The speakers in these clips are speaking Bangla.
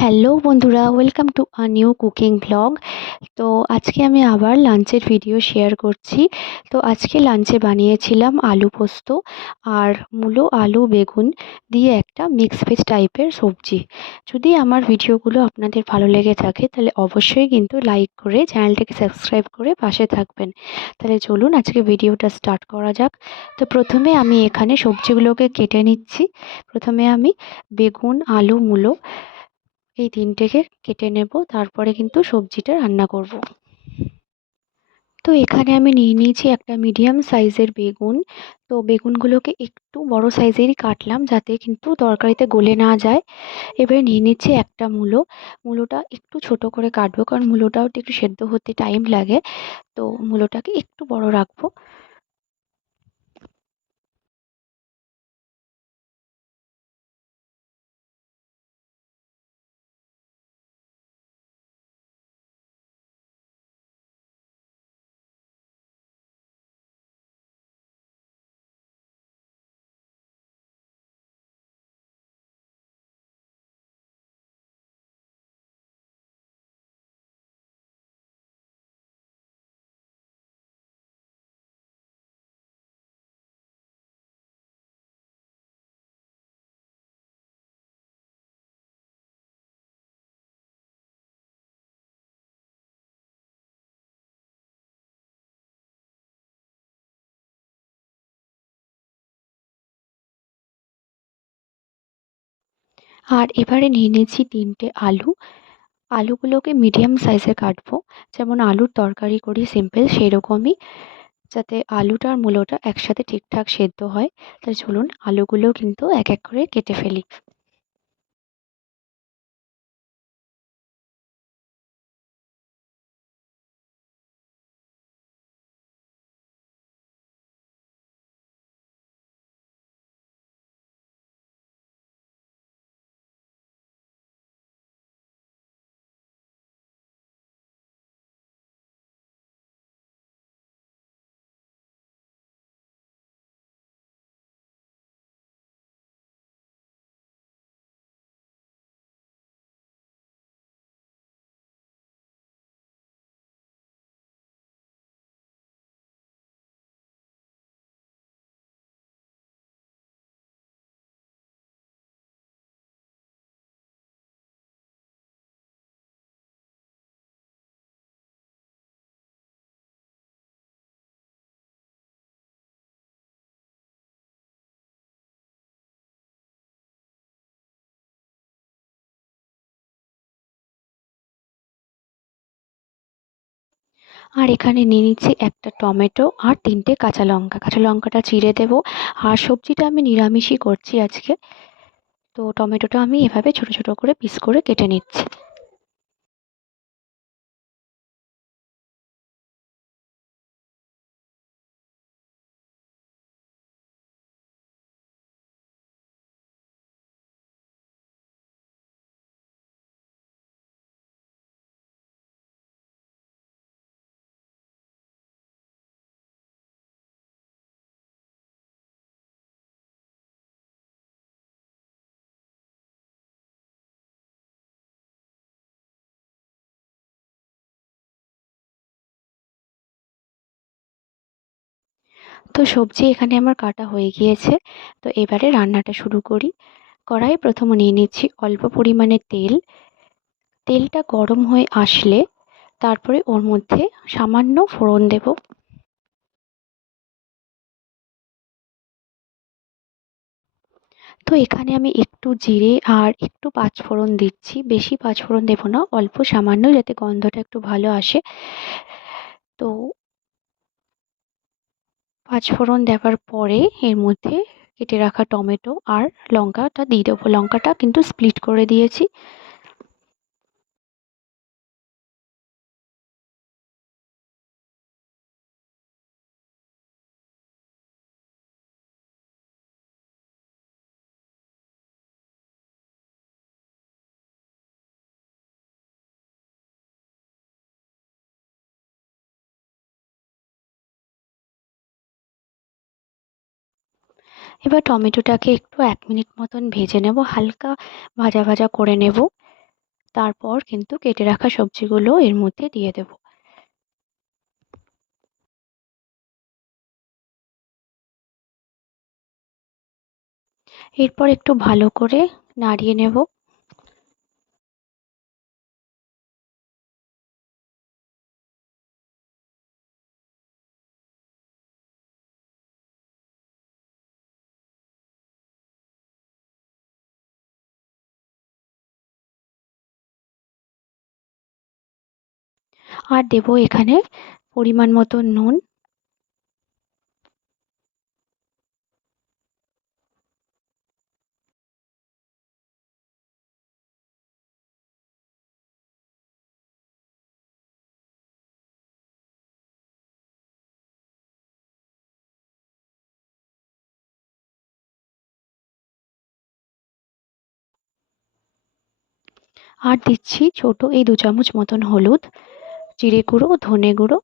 হ্যালো বন্ধুরা, welcome to a new cooking blog. তো আজকে আমি আবার লাঞ্চের ভিডিও শেয়ার করছি। তো আজকে লাঞ্চে বানিয়েছিলাম আলু পোস্ত আর মূলো আলু বেগুন দিয়ে একটা মিক্স ভেজ টাইপের সবজি। যদি আমার ভিডিওগুলো আপনাদের ভালো লেগে থাকে, তাহলে অবশ্যই কিন্তু লাইক করে চ্যানেলটাকে সাবস্ক্রাইব করে পাশে থাকবেন। তাহলে চলুন আজকে ভিডিওটা স্টার্ট করা যাক। তো প্রথমে আমি এখানে সবজিগুলোকে কেটে নিচ্ছি। প্রথমে আমি বেগুন, আলু, মূলো এই তিনটেকে কেটে নেব, তারপরে কিন্তু সবজিটা রান্না করব। তো এখানে আমি নিয়ে নিয়েছি একটা মিডিয়াম সাইজের বেগুন। তো বেগুনগুলোকে একটু বড় সাইজেরই কাটলাম যাতে কিন্তু তরকারিতে গলে না যায়। এবারে নিয়ে নিচ্ছি একটা মূলো। মূলোটা একটু ছোট করে কাটবো, কারণ মূলোটাও একটু সেদ্ধ হতে টাইম লাগে। তো মূলোটাকে একটু বড় রাখব। আর এবারে নিয়ে নিয়েছি তিনটে আলু। আলুগুলোকে মিডিয়াম সাইজে কাটবো। যেমন আলুর তরকারি করি সিম্পল সেরকমই। যাতে আলুটার আর মূলোটা একসাথে ঠিকঠাক সেদ্ধ হয়। তাই চলুন আলুগুলো কিন্তু এক এক করে কেটে ফেলি। আর এখানে নিয়ে নিচ্ছি একটা টমেটো আর তিনটে কাঁচা লঙ্কা। কাঁচা লঙ্কাটা চিড়ে দেব। আর সবজিটা আমি নিরামিষই করছি আজকে। তো টমেটোটা আমি এভাবে ছোটো ছোটো করে পিস করে কেটে নিচ্ছি। তো সবজি এখানে আমার কাটা হয়ে গিয়েছে। তো এবারে রান্নাটা শুরু করি। কড়াই প্রথমে নিয়ে নিচ্ছি অল্প পরিমাণে তেল। তেলটা গরম হয়ে আসলে তারপরে ওর মধ্যে সামান্য ফোড়ন দেব। তো এখানে আমি একটু জিরে আর একটু পাঁচফোড়ন দিচ্ছি। বেশি পাঁচফোড়ন দেবো না, অল্প সামান্য যাতে গন্ধটা একটু ভালো আসে। তো পাঁচফোড়ন দেওয়ার পরে এর মধ্যে কেটে রাখা টমেটো আর লঙ্কাটা দিয়ে দেবো। লঙ্কাটা কিন্তু স্প্লিট করে দিয়েছি। এবার টমেটোটাকে একটু এক মিনিট মতন ভেজে নেব, হালকা ভাজা ভাজা করে নেব। তারপর কিন্তু কেটে রাখা সবজিগুলো এর মধ্যে দিয়ে দেব। এরপর একটু ভালো করে নাড়িয়ে নেব। আর দেব এখানে পরিমাণ মতো নুন। আর দিচ্ছি ছোট এই দু চামচ মতন হলুদ। জিরে গুঁড়ো ধনে গুঁড়ো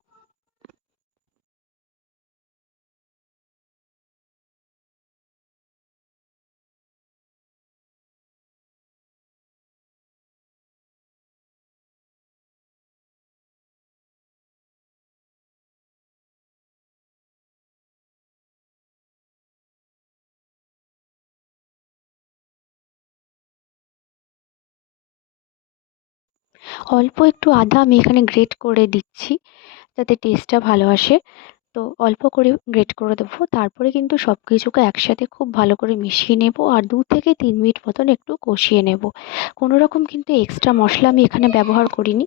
অল্প একটু আদা আমি এখানে গ্রেট করে দিচ্ছি, যাতে টেস্টটা ভালো আসে। তো অল্প করে গ্রেট করে দেবো, তারপরে কিন্তু সব কিছুকে একসাথে খুব ভালো করে মিশিয়ে নেব আর দু থেকে তিন মিনিট মতন একটু কষিয়ে নেব। কোনো রকম কিন্তু এক্সট্রা মশলা আমি এখানে ব্যবহার করিনি।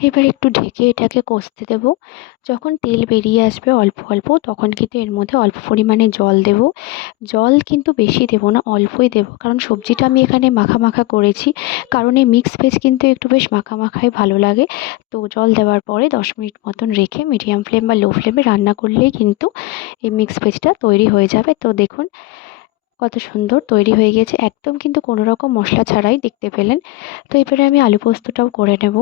এবার একটু ঢেকে এটাকে কষতে দেব। যখন তেল বেরিয়ে আসবে অল্প অল্প, তখন কিন্তু এর মধ্যে অল্প পরিমাণে জল দেব। জল কিন্তু বেশি দেব না, অল্পই দেব। কারণ সবজিটা আমি এখানে মাখা মাখা করেছি। কারণ এই মিক্স ভেজ কিন্তু একটু বেশ মাখা মাখাই ভালো লাগে। তো জল দেওয়ার পরে দশ মিনিট মতন রেখে মিডিয়াম ফ্লেম বা লো ফ্লেমে রান্না করলেই কিন্তু এই মিক্স ভেজটা তৈরি হয়ে যাবে। তো দেখুন, কত সুন্দর তৈরি হয়ে গিয়েছে। একদম কিন্তু কোনো রকম মশলা ছাড়াই দেখতে পেলেন। তো এবারে আমি আলু পোস্তটাও করে নেব।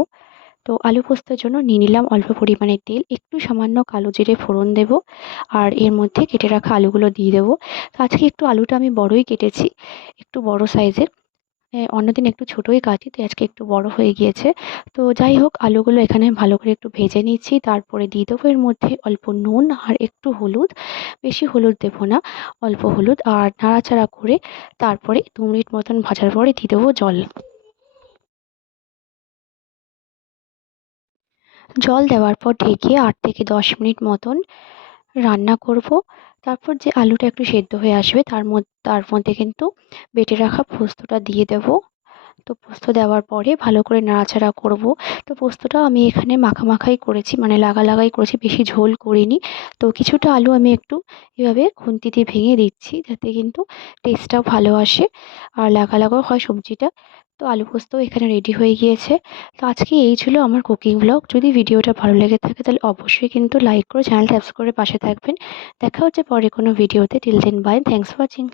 তো আলু পোস্তর জন্য নিয়ে নিলাম অল্প পরিমাণে তেল, একটু সামান্য কালো জিরে ফোড়ন দেব আর এর মধ্যে কেটে রাখা আলুগুলো দিয়ে দেবো। তো আজকে একটু আলুটা আমি বড়ই কেটেছি, একটু বড় সাইজের। অন্যদিন একটু ছোটোই কাটি তো আজকে একটু বড় হয়ে গিয়েছে। তো যাই হোক, আলুগুলো এখানে ভালো করে একটু ভেজে নিচ্ছি, তারপরে দিয়ে দেবো এর মধ্যে অল্প নুন আর একটু হলুদ। বেশি হলুদ দেবো না, অল্প হলুদ আর নাড়াচাড়া করে তারপরে দু মিনিট মতন ভাজার পরে দিয়ে দেবো জল। জল দেওয়ার পর ঢেকে আট থেকে দশ মিনিট মতন রান্না করব। তারপর যে আলুটা একটু সেদ্ধ হয়ে আসবে, তার মধ্যে তার মধ্যে কিন্তু বেটে রাখা পোস্তটা দিয়ে দেব। তো পোস্ত দেওয়ার পরে ভালো করে নাড়াচাড়া করব। তো পোস্তটা আমি এখানে মাখা মাখাই করেছি মানে লাগা লাগাই করেছি, বেশি ঝোল করিনি। তো কিছুটা আলু আমি একটু এভাবে খুন্তি দিয়ে ভেঙে দিচ্ছি, যাতে কিন্তু টেস্টটাও ভালো আসে। আর লাগা লাগাও হয় সবজিটা তো আলু পোস্তও এখানে রেডি হয়ে গিয়েছে। তো আজকে এই ছিল আমার কুকিং ব্লগ যদি ভিডিওটা ভালো লেগে থাকে তাহলে অবশ্যই কিন্তু লাইক করে চ্যানেল সাবস্ক্রাইব করে পাশে থাকবেন। দেখা হচ্ছে পরে কোনো ভিডিওতে till then bye thanks watching